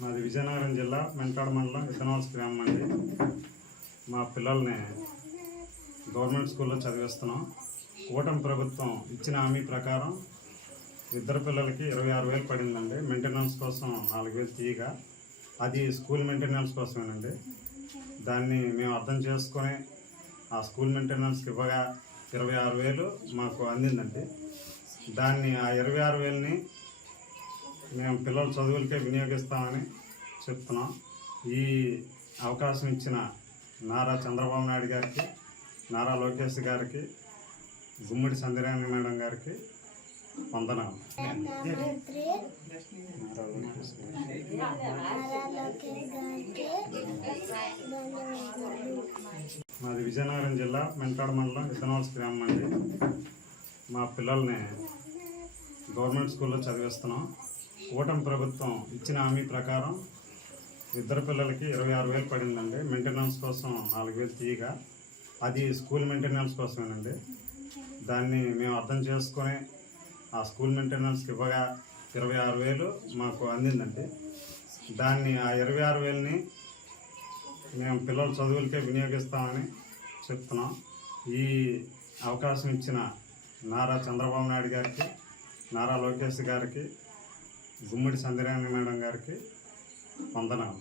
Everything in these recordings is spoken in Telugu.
మాది విజయనగరం జిల్లా మెంటాడ మండలం విత్తనవాల్స్ గ్రామం అండి. మా పిల్లల్ని గవర్నమెంట్ స్కూల్లో చదివిస్తున్నాం. కూటమి ప్రభుత్వం ఇచ్చిన హామీ ప్రకారం ఇద్దరు పిల్లలకి 26,000 పడిందండి. మెయింటెనెన్స్ కోసం 4,000 తీయగా, అది స్కూల్ మెయింటెనెన్స్ కోసమేనండి. దాన్ని మేము అర్థం చేసుకొని ఆ స్కూల్ మెయింటెనెన్స్కి ఇవ్వగా 26,000 మాకు అందిందండి. దాన్ని ఆ 26,000ని మేము పిల్లల చదువులకే వినియోగిస్తామని చెప్తున్నాం. ఈ అవకాశం ఇచ్చిన నారా చంద్రబాబు నాయుడు గారికి, నారా లోకేష్ గారికి, గుమ్మడి సంధ్యారాణి మేడం గారికి వందనాలు. మాది విజయనగరం జిల్లా మెంటాడ మండలం విత్తనవాల్స్ గ్రామం అండి. మా పిల్లల్ని గవర్నమెంట్ స్కూల్లో చదివిస్తున్నాం. కూటమి ప్రభుత్వం ఇచ్చిన హామీ ప్రకారం ఇద్దరు పిల్లలకి 26,000 పడిందండి. మెయింటెనెన్స్ కోసం 4,000 తీయగా, అది స్కూల్ మెయింటెనెన్స్ కోసమేనండి. దాన్ని మేము అర్థం చేసుకొని ఆ స్కూల్ మెయింటెనెన్స్కి ఇవ్వగా 26,000 మాకు అందిందండి. దాన్ని ఆ 26,000ని మేము పిల్లల చదువులకే వినియోగిస్తామని చెప్తున్నాం. ఈ అవకాశం ఇచ్చిన నారా చంద్రబాబు నాయుడు గారికి, నారా లోకేష్ గారికి, గుమ్మడి సంధ్యారాణి మేడం గారికి వందనాలు.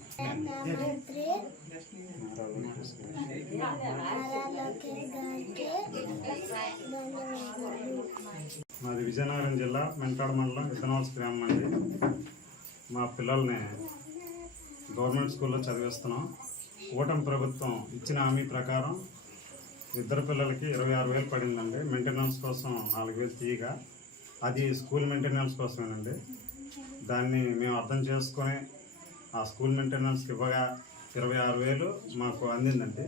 మాది విజయనగరం జిల్లా మెంటాడ మండలం విత్తనవాల్స్ గ్రామం అండి. మా పిల్లల్ని గవర్నమెంట్ స్కూల్లో చదివిస్తున్నాం. కూటమి ప్రభుత్వం ఇచ్చిన హామీ ప్రకారం ఇద్దరు పిల్లలకి 26,000 పడిందండి. మెయింటెనెన్స్ కోసం 4,000 తీయగా, అది స్కూల్ మెయింటెనెన్స్ కోసమేనండి. దాన్ని మేము అర్థం చేసుకొని ఆ స్కూల్ మెయింటెనెన్స్కి ఇవ్వగా 26,000 మాకు అందిందండి.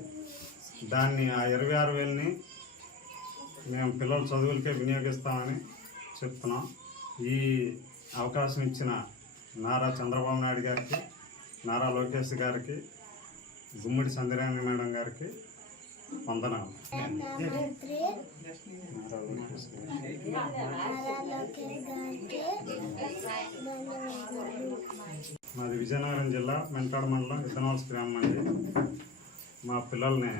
దాన్ని ఆ 26,000ని మేము పిల్లల చదువులకే వినియోగిస్తామని చెప్తున్నాం. ఈ అవకాశం ఇచ్చిన నారా చంద్రబాబు నాయుడు గారికి, నారా లోకేష్ గారికి, గుమ్మడి సంధ్యారాణి మేడం గారికి వందనాలు. మాది విజయనగరం జిల్లా మెంటాడ మండలం విత్తనవాల్స్ గ్రామం అండి. మా పిల్లల్ని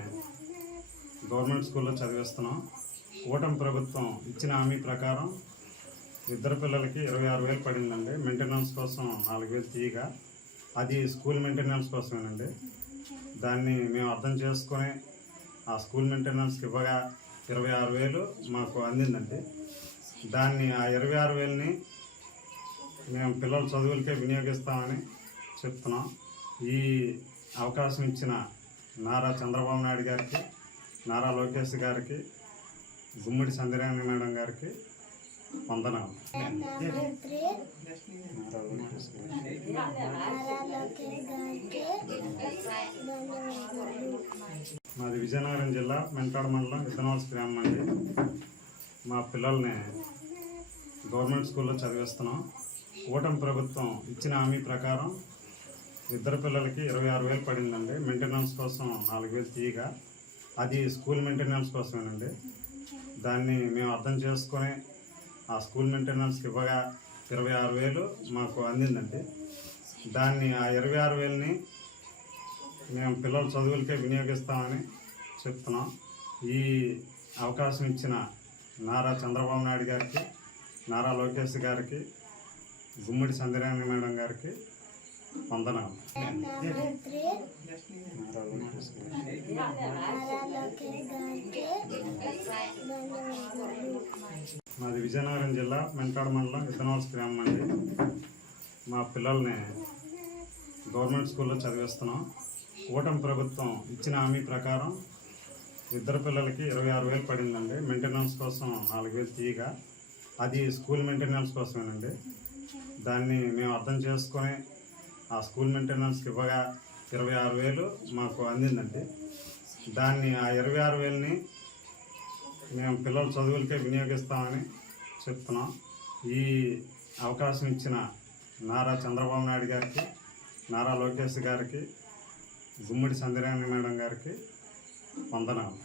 గవర్నమెంట్ స్కూల్లో చదివిస్తున్నాం. కూటమి ప్రభుత్వం ఇచ్చిన హామీ ప్రకారం ఇద్దరు పిల్లలకి 26,000 పడిందండి. మెయింటెనెన్స్ కోసం 4,000 తీయగా, అది స్కూల్ మెయింటెనెన్స్ కోసమేనండి. దాన్ని మేము అర్థం చేసుకొని ఆ స్కూల్ మెయింటెనెన్స్కి ఇవ్వగా 26,000 మాకు అందిందండి. దాన్ని ఆ 26,000ని మేము పిల్లల చదువులకే వినియోగిస్తామని చెప్తున్నాం. ఈ అవకాశం ఇచ్చిన నారా చంద్రబాబు నాయుడు గారికి, నారా లోకేష్ గారికి, గుమ్మడి సంధ్యారాణి మేడం గారికి వందనాలు. మాది విజయనగరం జిల్లా మెంటాడ మండలం విత్తనవాల్స్ గ్రామం అండి. మా పిల్లల్ని గవర్నమెంట్ స్కూల్లో చదివిస్తున్నాం. కూటమి ప్రభుత్వం ఇచ్చిన హామీ ప్రకారం ఇద్దరు పిల్లలకి 26,000 పడిందండి. మెయింటెనెన్స్ కోసం 4,000 తీయగా, అది స్కూల్ మెయింటెనెన్స్ కోసమేనండి. దాన్ని మేము అర్థం చేసుకొని ఆ స్కూల్ మెయింటెనెన్స్కి ఇవ్వగా 26,000 మాకు అందిందండి. దాన్ని ఆ 26,000ని మేము పిల్లల చదువులకే వినియోగిస్తామని చెప్తున్నాం. ఈ అవకాశం ఇచ్చిన నారా చంద్రబాబు నాయుడు గారికి, నారా లోకేష్ గారికి, గుమ్మడి సంధ్యారాణి మేడం గారికి వందనాలు. మాది విజయనగరం జిల్లా మెంటాడ మండలం విత్తనవాల్స్ గ్రామం అండి. మా పిల్లల్ని గవర్నమెంట్ స్కూల్లో చదివిస్తున్నాం. కూటమి ప్రభుత్వం ఇచ్చిన హామీ ప్రకారం ఇద్దరు పిల్లలకి 26,000 పడిందండి. మెయింటెనెన్స్ కోసం 4,000 తీయగా, అది స్కూల్ మెయింటెనెన్స్ కోసమేనండి. దాన్ని మేము అర్థం చేసుకొని ఆ స్కూల్ మెయింటెనెన్స్కి ఇవ్వగా 26,000 మాకు అందిందండి. దాన్ని ఆ 26,000ని మేము పిల్లల చదువులకే వినియోగిస్తామని చెప్తున్నాం. ఈ అవకాశం ఇచ్చిన నారా చంద్రబాబు నాయుడు గారికి, నారా లోకేష్ గారికి, గుమ్మడి సంధ్యారాణి మేడం గారికి వందనాలు.